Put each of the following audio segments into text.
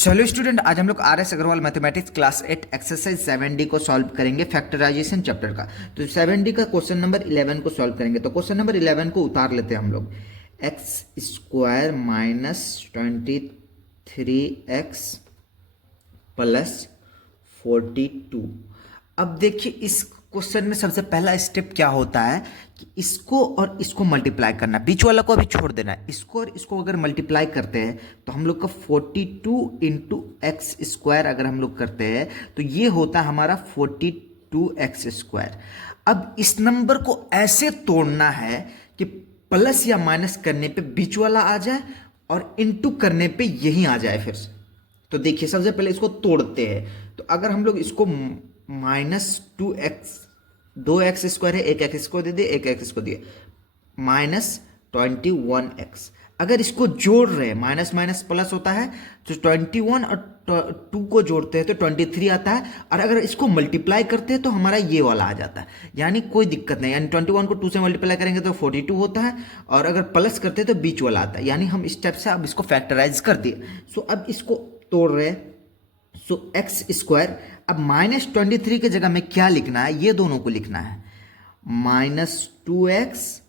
चलो स्टूडेंट, आज हम लोग R S Agarwal mathematics class 8 exercise 7D को सॉल्व करेंगे फैक्टराइजेशन चैप्टर का। तो 7D का क्वेश्चन नंबर 11 को सॉल्व करेंगे। तो क्वेश्चन नंबर 11 को उतार लेते हैं हम लोग। X square minus 23x plus 42। अब देखिए इस क्वेश्चन में सबसे पहला स्टेप क्या होता है कि इसको और इसको मल्टीप्लाई करना, बीच वाला को अभी छोड़ देना है। इसको और इसको अगर मल्टीप्लाई करते हैं तो हम लोग का 42 इंटू एक्स स्क्वायर अगर हम लोग करते हैं तो ये होता है हमारा 42x स्क्वायर। अब इस नंबर को ऐसे तोड़ना है कि प्लस या माइनस करने पे बीच वाला आ जाए और इंटू करने पे यही आ जाए फिर से। तो देखिए सबसे पहले इसको तोड़ते हैं। तो अगर हम लोग इसको -2x, 2x स्क्वायर है, एक एक्स को दे दिए, एक एक्स को दिए, -21x। अगर इसको जोड़ रहे हैं, माइनस माइनस प्लस होता है, तो 21 और 2 को जोड़ते हैं तो 23 आता है। और अगर इसको मल्टीप्लाई करते हैं तो हमारा ये वाला आ जाता है, यानी कोई दिक्कत नहीं। यानी 21 को 2 से मल्टीप्लाई करेंगे तो 42 होता है, और अगर प्लस करते हैं तो बीच वाला आता है। यानी हम इस स्टेप से अब इसको फैक्टराइज कर दिए। सो अब इसको तोड़ रहे हैं। सो एक्स स्क्वायर, अब -23 की जगह में क्या लिखना है, ये दोनों को लिखना है, -2x,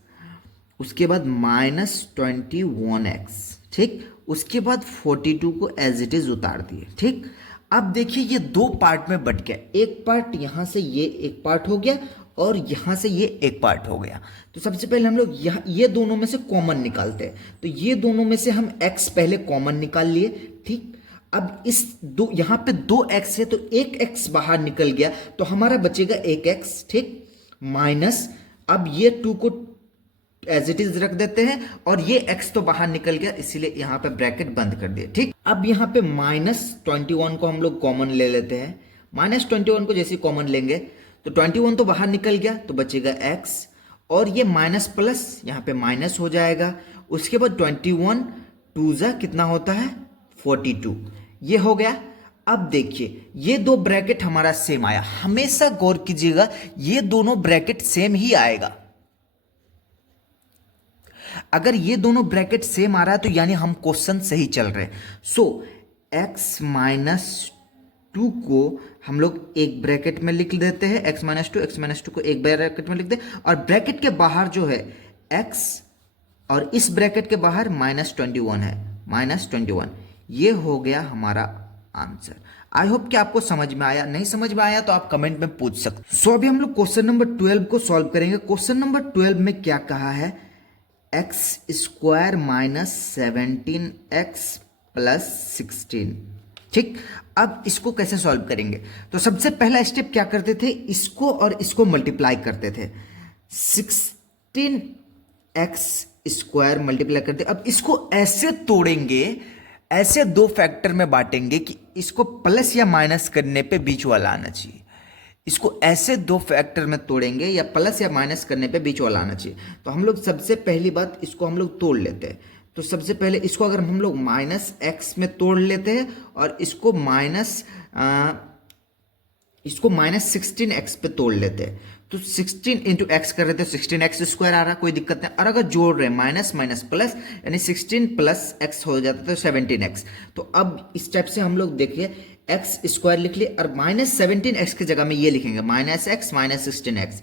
उसके बाद -21x, ठीक। उसके बाद 42 को एज इट इज उतार दिए, ठीक। अब देखिए ये दो पार्ट में बट गया। एक पार्ट यहां से ये एक पार्ट हो गया और यहां से ये एक पार्ट हो गया। तो सबसे पहले हम लोग ये दोनों में से कॉमन निकालते हैं। तो ये दोनों में से हम x पहले कॉमन निकाल लिए, ठीक। अब इस दो यहां पे 2x है तो एक x बाहर निकल गया तो हमारा बचेगा 1x, ठीक। माइनस, अब ये 2 को एज इट इज रख देते हैं और ये x तो बाहर निकल गया, इसीलिए यहां पे ब्रैकेट बंद कर दिए, ठीक। अब यहां पे -21 को हम लोग कॉमन ले लेते हैं। -21 को जैसे कॉमन लेंगे तो 21 तो बाहर निकल गया तो बचेगा x, और ये माइनस प्लस यहां पे माइनस हो जाएगा। उसके बाद 21 2 जा कितना होता है 42, ये हो गया। अब देखिए ये दो ब्रैकेट हमारा सेम आया। हमेशा गौर कीजिएगा ये दोनों ब्रैकेट सेम ही आएगा। अगर ये दोनों ब्रैकेट सेम आ रहा है तो यानी हम क्वेश्चन सही चल रहे हैं। सो x-2 को हम लोग एक ब्रैकेट में लिख देते हैं, x-2 को एक ब्रैकेट में लिख दे, और ब्रैकेट के बाहर जो है x और इस ब्रैकेट के बाहर -21 है, -21। ये हो गया हमारा आंसर। आई होप कि आपको समझ में आया। नहीं समझ में आया तो आप कमेंट में पूछ सकते। सो अभी हम लोग क्वेश्चन नंबर 12 को सॉल्व करेंगे। क्वेश्चन नंबर 12 में क्या कहा है, एक्स स्क्वायर -17x प्लस 16, ठीक। अब इसको कैसे सॉल्व करेंगे, तो सबसे पहला स्टेप क्या करते थे, इसको और इसको मल्टीप्लाई करते थे। 16x स्क्वायर मल्टीप्लाई करते। अब इसको ऐसे तोड़ेंगे, ऐसे दो फैक्टर में बांटेंगे कि इसको प्लस या माइनस करने पे बीच वाला आना चाहिए। इसको ऐसे दो फैक्टर में तोड़ेंगे या प्लस या माइनस करने पे बीच वाला आना चाहिए। तो हम लोग सबसे पहली बात इसको हम लोग तोड़ लेते हैं। तो सबसे पहले इसको अगर हम लोग -x में तोड़ लेते हैं और इसको -16x पे तोड़ लेते हैं, तो 16 इंटू एक्स कर रहे थे, 16x स्क्वायर आ रहा, कोई दिक्कत नहीं। और अगर जोड़ रहे माइनस माइनस प्लस, यानी 16 प्लस x हो जाता तो 17x। तो अब इस टाइप से हम लोग देखिए एक्स स्क्वायर लिख लिए और -17x की जगह में ये लिखेंगे -x -16x,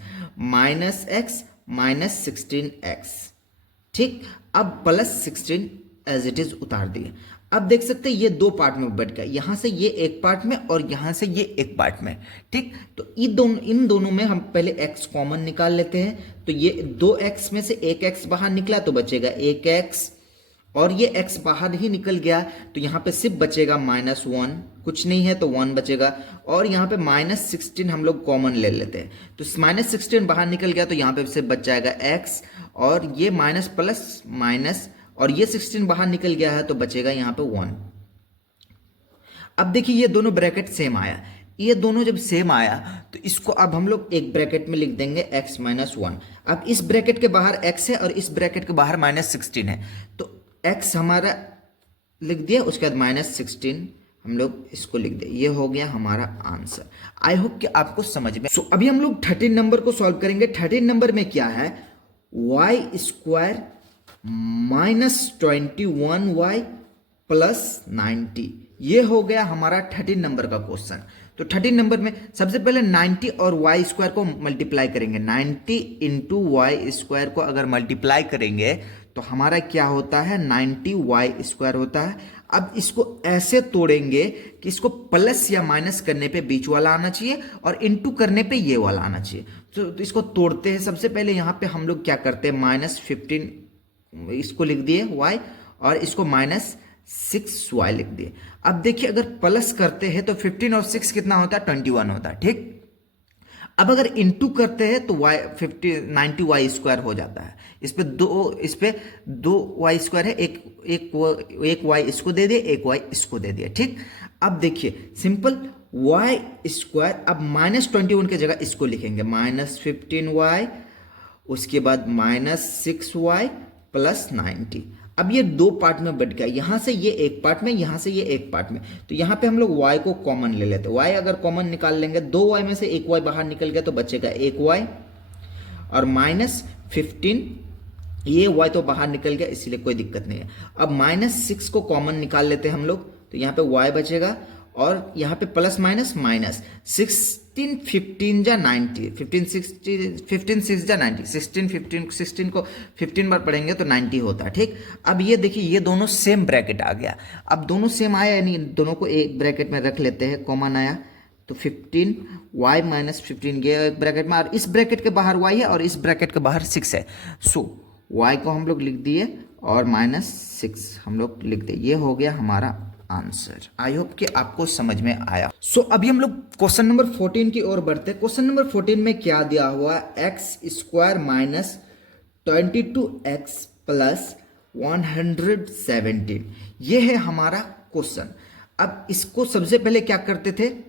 -16x, ठीक। अब +16 एज इट इज उतार दिए। अब देख सकते हैं ये दो पार्ट में बट गया, यहां से ये एक पार्ट में और यहां से ये एक पार्ट में, ठीक। तो इन दोनों में हम पहले x कॉमन निकाल लेते हैं। तो ये 2x में से एक x बाहर निकला तो बचेगा 1x, और ये x बाहर ही निकल गया तो यहाँ पे सिर्फ बचेगा -1, कुछ नहीं है तो 1 बचेगा। और यहाँ पे -16 हम लोग कॉमन ले लेते हैं, तो -16 बाहर निकल गया तो यहाँ पे सिर्फ बच जाएगा x, और ये माइनस प्लस माइनस, और ये 16 बाहर निकल गया है तो बचेगा यहाँ पे 1। अब देखिए ये दोनों ब्रैकेट सेम आया। ये दोनों जब सेम आया तो इसको अब हम लोग एक ब्रैकेट में लिख देंगे x -1। अब इस ब्रैकेट के बाहर x है और इस ब्रैकेट के बाहर -16 है, तो x हमारा लिख दिया, उसके बाद -16 हम लोग इसको लिख दे। ये हो गया हमारा आंसर। आई होप कि आपको समझ में। सो अभी हम लोग 13 नंबर को सॉल्व करेंगे। 13 नंबर में क्या है, y स्क्वायर -21y प्लस 90, ये हो गया हमारा 13 नंबर का क्वेश्चन। तो 13 नंबर में सबसे पहले 90 और वाई स्क्वायर को मल्टीप्लाई करेंगे। 90 इंटू वाई स्क्वायर को अगर मल्टीप्लाई करेंगे तो हमारा क्या होता है, 90 वाई स्क्वायर होता है। अब इसको ऐसे तोड़ेंगे कि इसको प्लस या माइनस करने पे बीच वाला आना चाहिए और इंटू करने पे ये वाला आना चाहिए। तो इसको तोड़ते हैं। सबसे पहले यहाँ पे हम लोग क्या करते हैं, -15 इसको लिख दिए वाई और इसको -6 वाई लिख दिए। अब देखिए अगर प्लस करते हैं तो 15 और 6 कितना होता है, 21 होता है। ठीक, अब अगर इंटू करते हैं तो वाई 90 वाई स्क्वायर हो जाता है। इस पे दो वाई स्क्वायर है, एक वाई इसको दे दिए, एक वाई इसको दे दिया। ठीक, अब देखिए सिंपल वाई स्क्वायर, अब -21 की जगह इसको लिखेंगे -15y, उसके बाद -6y प्लस 90। अब ये दो पार्ट में बट गया, यहां से ये एक पार्ट में, यहां से ये एक पार्ट में। तो यहां पे हम लोग y को कॉमन ले लेते हैं। y अगर कॉमन निकाल लेंगे, 2y में से एक y बाहर निकल गया तो बचेगा एक y और -15, ये y तो बाहर निकल गया इसलिए कोई दिक्कत नहीं है। अब -6 को कॉमन निकाल लेते हैं हम लोग, तो यहाँ पे y बचेगा और यहाँ पे प्लस माइनस माइनस 16 15 जा 90, 15 6 जा 90, 16 को 15 बार पढ़ेंगे तो 90 होता है। ठीक, अब ये देखिए ये दोनों सेम ब्रैकेट आ गया। अब दोनों सेम आया यानी दोनों को एक ब्रैकेट में रख लेते हैं, कॉमन आया तो 15 y -15 ये एक ब्रैकेट में, और इस ब्रैकेट के बाहर y है और इस ब्रैकेट के बाहर 6 है। सो y को हम लोग लिख दिए और -6 हम लोग लिख दिए। ये हो गया हमारा आंसर। आई होप कि आपको समझ में आया। सो अभी हम लोग क्वेश्चन नंबर 14 की ओर बढ़ते हैं। क्वेश्चन नंबर 14 में क्या दिया हुआ है, x² -22x प्लस 117, ये है हमारा क्वेश्चन। अब इसको सबसे पहले क्या करते थे,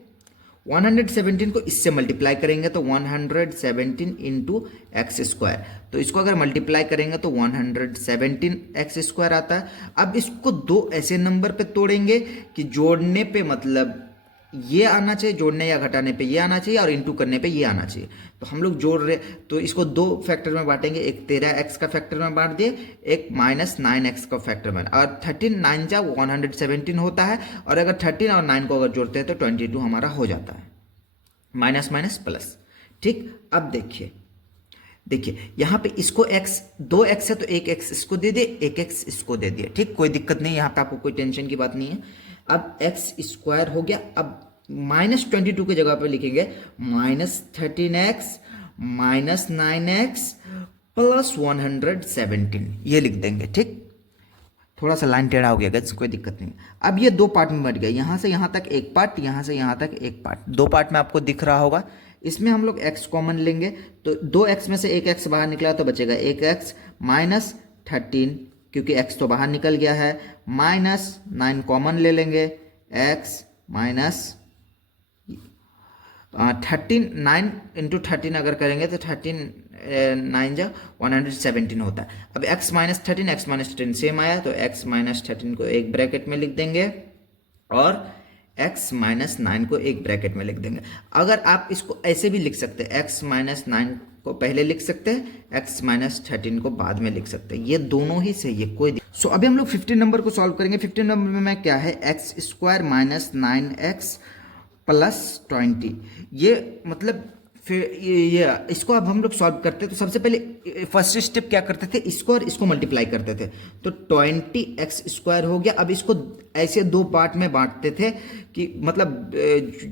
117 को इससे मल्टीप्लाई करेंगे तो 117 इंटू x², तो इसको अगर मल्टीप्लाई करेंगे तो 117x² आता है। अब इसको दो ऐसे नंबर पे तोड़ेंगे कि जोड़ने पे मतलब ये आना चाहिए, जोड़ने या घटाने पे ये आना चाहिए और इंटू करने पे ये आना चाहिए। तो हम लोग जोड़ रहे तो इसको दो फैक्टर में बांटेंगे, एक 13x का फैक्टर में बांट दिए, एक -9x का फैक्टर में, और 13 9 जा 117 होता है, और अगर 13 और 9 को अगर जोड़ते हैं तो 22 हमारा हो जाता है, माइनस माइनस प्लस। ठीक, अब देखिए यहाँ पे इसको x 2x है तो एक x इसको दे दिए, एक x इसको दे दिए। ठीक, कोई दिक्कत नहीं, यहाँ पे आपको कोई टेंशन की बात नहीं है। अब x² हो गया। अब -22 की जगह पे लिखेंगे -13x -9x प्लस 117, ये लिख देंगे। ठीक, थोड़ा सा लाइन टेढ़ा हो गया गाइस, कोई दिक्कत नहीं। अब ये दो पार्ट में बट गया, यहाँ से यहाँ तक एक पार्ट, यहाँ से यहाँ तक एक पार्ट, दो पार्ट में आपको दिख रहा होगा। इसमें हम लोग x कॉमन लेंगे तो 2x में से एक x बाहर निकला तो बचेगा एक x -13, क्योंकि x तो बाहर निकल गया है, -9 कॉमन ले लेंगे, x -13 9 इंटू 13 अगर करेंगे तो 13 9 जा 117 होता है। अब x -13 सेम आया तो x -13 को एक ब्रैकेट में लिख देंगे और x -9 को एक ब्रैकेट में लिख देंगे। अगर आप इसको ऐसे भी लिख सकते हैं, x -9 को पहले लिख सकते हैं, x -13 को बाद में लिख सकते हैं, ये दोनों ही सही है, कोई सो अभी हम लोग 15 नंबर को सॉल्व करेंगे। 15 नंबर में क्या है, x² -9x प्लस 20, ये मतलब फिर ये इसको अब हम लोग सॉल्व करते हैं तो सबसे पहले फर्स्ट स्टेप क्या करते थे, इसको और इसको मल्टीप्लाई करते थे तो 20x² हो गया। अब इसको ऐसे दो पार्ट में बांटते थे कि मतलब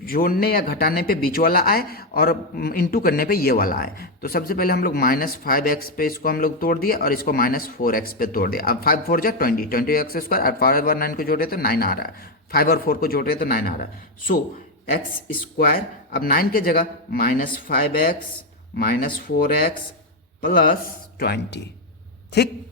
जोड़ने या घटाने पे बीच वाला आए और इंटू करने पे ये वाला आए। तो सबसे पहले हम लोग -5x पे इसको हम लोग तोड़ दिए और इसको -4x पे तोड़ दिया। अब 5 4 जा 20x² और 5 और 9 को जोड़ रहे तो 9 आ रहा है, 5 और 4 को जोड़ रहे तो 9 आ रहा है। सो x², अब 9 के जगह -5x -4x प्लस 20। ठीक,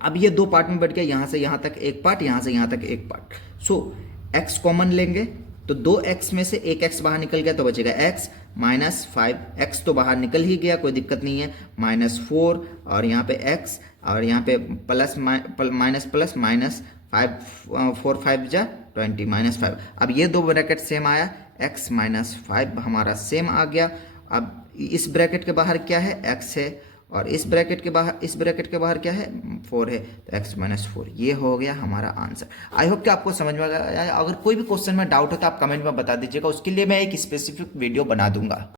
अब ये दो पार्ट में बढ़ गया, यहाँ से यहाँ तक एक पार्ट, यहाँ से यहाँ तक एक पार्ट। सो x कॉमन लेंगे तो 2x में से एक x बाहर निकल गया तो बचेगा x -5x तो बाहर निकल ही गया, कोई दिक्कत नहीं है, -4 और यहाँ पे x और यहाँ पे प्लस माइनस प्लस -5 4 5 जा 20 -5। अब ये दो ब्रैकेट सेम आया, x -5 हमारा सेम आ गया। अब इस ब्रैकेट के बाहर क्या है, x है और इस ब्रैकेट के बाहर क्या है, 4 है, तो x-4। ये हो गया हमारा आंसर। आई होप कि आपको समझ में आ गया। अगर कोई भी क्वेश्चन में डाउट हो तो आप कमेंट में बता दीजिएगा, उसके लिए मैं एक स्पेसिफिक वीडियो बना दूंगा।